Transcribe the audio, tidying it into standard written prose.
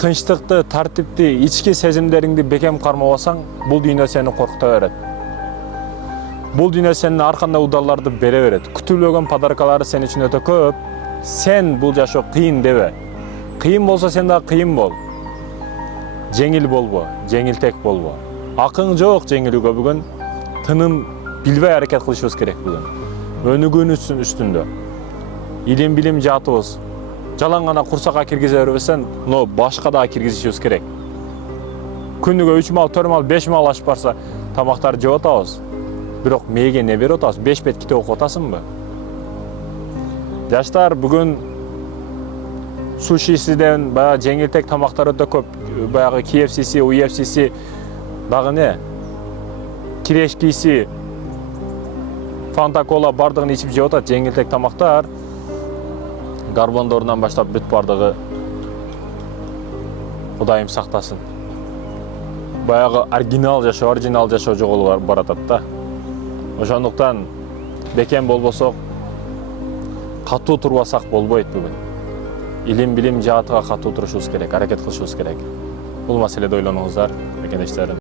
тынчтыкты, тартипти, ички сезимдериңди бекем кармабасаң, бул дүйнө сени коркута берет. Бул дүйнө сенин арканда ударларды бере берет. Күтүлбөгөн подаркалары сен үчүн өтө көп. Сен бул жашоо кыйын дебе. Кыйын болсо сен да кыйын бол. Жеңил болбо, жеңилтек болбо. Акың жок жеңилүүгө бүгүн. Тыным билбей аракет кылышыбыз керек бүгүн. Өнүгүүнүн үстүндө. Илим билим жатыбыз. Жалаң гана курсакка киргизе бербесен, но башка да киргизишибиз керек. Күнүгө 3 мал, 4 мал, 5 мал ашып барса, тамактарды жеп атабыз. Бирок мээге не берип атасыз? 5 бет китеп окуп атасыңбы? Жаштар бүгүн сушисиден баягы жеңилтек тамактар өтө көп. Баягы KFC'си, UFC'си, дагы не? Кирешкиси, Фанта кола бардыгын ичип жеп атат, жеңилтек тамактар. Карбондорунан баштап бүт бардыгы Кудайым сактасын. Баягы оригинал жашоо жоголуп баратат да. Ошондуктан бекем болбосок, катуу турбасак болбойт бүгүн. Илим билим жаатыга катуу турушубуз керек, аракет кылышыбыз керек. Бул маселеде ойлонуңуздар, мекендештерим.